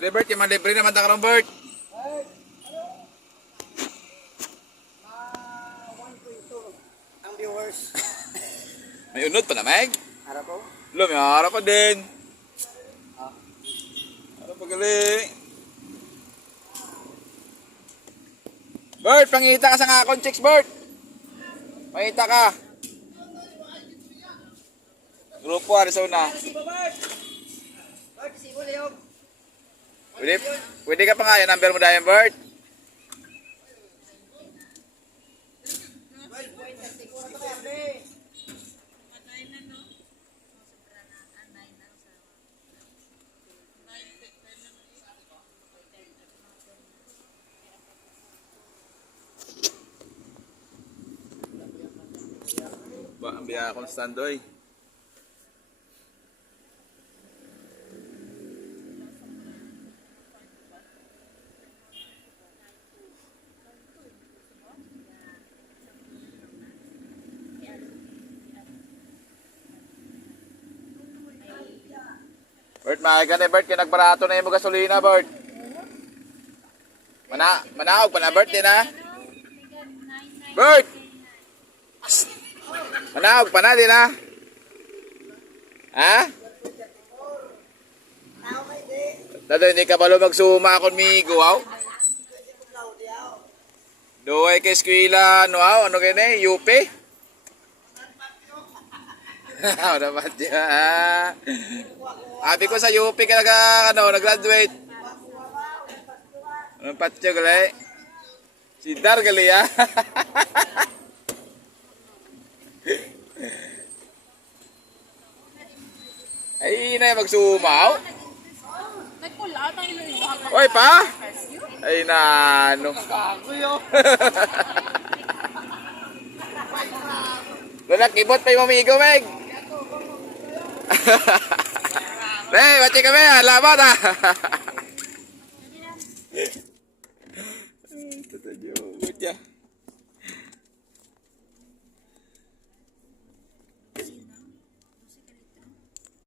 Ade Bert, yung mga libre naman takarong Bert. Ang viewers. May unod pa na, Meg? Harap po. Lo, may harap pa din. Harap pa galing. Bert, pangita ka sa nga akong chicks, Bert. Pangita ka. Grupo, Arizona. Pwede ka pa nga, yung number mo dahil, Bert. Ba, ang biya akong standoy. Bert, maaga na Bert, kinagbarato na yung mga gasolina, Bert. Manaog pa na, Bert, din ha? Bert! Manaog pa na, din ha? Ha? Dado, hindi ka balo magsuma akong migo, aw? Doay kay eskwila, ano, aw? Ano ganyan, UP? Ano ba diya? Abi ko sa UP ka nag-graduate. Anong patyo gali? Si Dar gali ya. Ay, na magsumaw. Oy pa? Ay na ano. Lalak ibot pa yung mamigo, Meg. Hey, baca kami, laban ah. Itu tujuh,